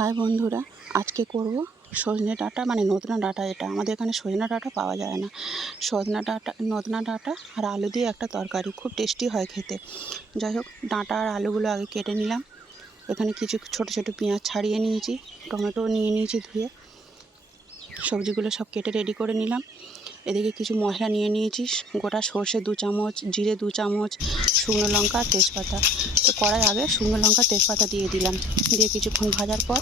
High বন্ধুরা, আজকে করব সজনে ডাঁটা মানে নতুন ডাঁটা। এটা আমাদের এখানে সজনে ডাঁটা পাওয়া যায় না। সজনে ডাঁটা, নতুন ডাঁটা আর আলু দিয়ে একটা তরকারি, খুব টেস্টি হয় খেতে। যাই হোক, ডাঁটা আর আলুগুলো আগে কেটে নিলাম। এখানে কিছু ছোট ছোট পেঁয়াজ ছাড়িয়ে নিয়েছি, টমেটো নিয়ে নিয়েছি ধুয়ে। সবজিগুলো সব কেটে রেডি করে নিলাম। এদিকে কিছু মশলা নিয়ে নিয়েছি, গোটা সর্ষে 2 চামচ, জিরে 2 চামচ, শুকনো লঙ্কা, তেজপাতা। তো কড়াই আগে শুকনো লঙ্কা তেজপাতা দিয়ে দিলাম, দিয়ে কিছুক্ষণ ভাজার পর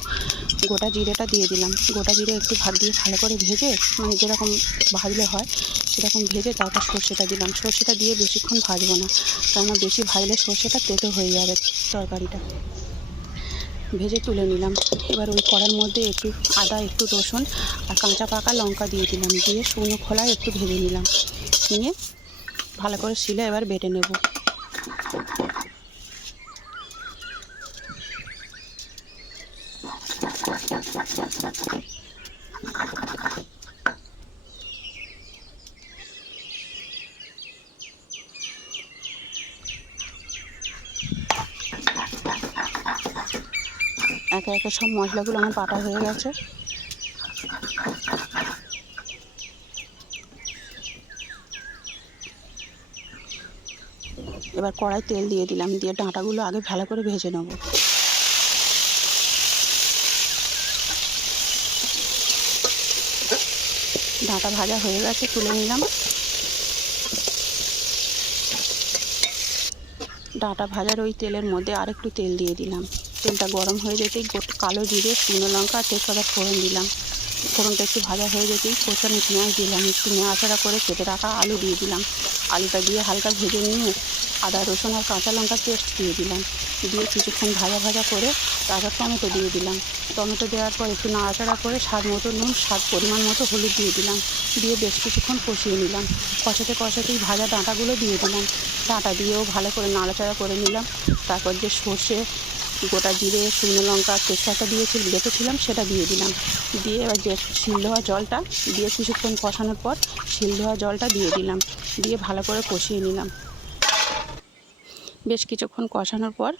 গোটা জিরেটা দিয়ে দিলাম। গোটা জিরে একটু দিয়ে ভালো করে ভেজে, মানে যেরকম ভাজলে হয় সেরকম ভেজে তারপর সর্ষেটা দিলাম। সর্ষেটা দিয়ে বেশিক্ষণ ভাজবো না, কেননা বেশি ভাজলে সর্ষেটা তেতো হয়ে যাবে তরকারিটা। ভেজে তুলে নিলাম। এবার ওই কড়ার মধ্যে একটু আদা, একটু রসুন আর কাঁচা পাকা লঙ্কা দিয়ে দিলাম। দিয়ে শুকনো খোলায় একটু ভেজে নিলাম, নিয়ে ভালো করে শিলে এবার বেটে নেব। একে একে সব মশলাগুলো আমার বাটা হয়ে গেছে। এবার কড়াই তেল দিয়ে দিলাম, দিয়ে ডাঁটাগুলো আগে ভালো করে ভেজে নেব। ডাঁটা ভাজা হয়ে গেছে, তুলে নিলাম। ডাঁটা ভাজার ওই তেলের মধ্যে আরেকটু তেল দিয়ে দিলাম। তেলটা গরম হয়ে যেতেই কালো জিরে, শুকনো লঙ্কা আর তেজপাতা ফোড়ন দিলাম। ফোড়নটা একটু ভাজা হয়ে যেতেই কোচানো পেঁয়াজ দিলাম। একটু নাড়াচাড়া করে কেটে রাখা আলু দিয়ে দিলাম। আলুটা দিয়ে হালকা ভেজে নিয়ে আদা, রসুন আর কাঁচা লঙ্কার পেস্ট দিয়ে দিলাম। দিয়ে কিছুক্ষণ ভাজা ভাজা করে তারপর টমেটো দিয়ে দিলাম। টমেটো দেওয়ার পর একটু নাড়াচাড়া করে স্বাদ মতো নুন, স্বাদ পরিমাণ মতো হলুদ দিয়ে দিলাম। দিয়ে বেশ কিছুক্ষণ কষিয়ে নিলাম। কষাতে কষাতেই ভাজা ডাঁটাগুলো দিয়ে দিলাম। ডাঁটা দিয়েও ভালো করে নাড়াচাড়া করে নিলাম। তারপর যে সর্ষে, গোটা জিরে, শুকনো লঙ্কা, তেজপাতা বেটেছিলাম সেটা দিয়ে দিলাম। দিয়ে এবার যে সিল ধোয়া জলটা দিয়ে কিছুক্ষণ কষানোর পর সিল ধোয়া জলটা দিয়ে দিলাম। দিয়ে ভালো করে কষিয়ে নিলাম। বেশ কিছুক্ষণ কষানোর পর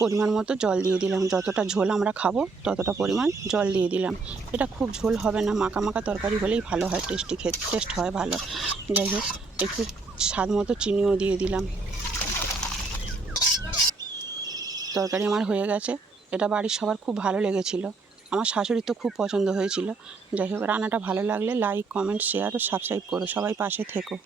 পরিমাণ মতো জল দিয়ে দিলাম। যতটা ঝোল আমরা খাবো ততটা পরিমাণ জল দিয়ে দিলাম। এটা খুব ঝোল হবে না, মাখা মাখা তরকারি হলেই ভালো হয়, টেস্ট হয় ভালো। যাই হোক, একটু স্বাদ মতো চিনিও দিয়ে দিলাম। তরকারি আমার হয়ে গেছে। এটা বাড়ির সবার খুব ভালো লেগেছিল। আমার শাশুড়ির তো খুব পছন্দ হয়েছিল। যাই হোক, রান্নাটা ভালো লাগলে লাইক, কমেন্ট, শেয়ার ও সাবস্ক্রাইব করো। সবাই পাশে থেকো।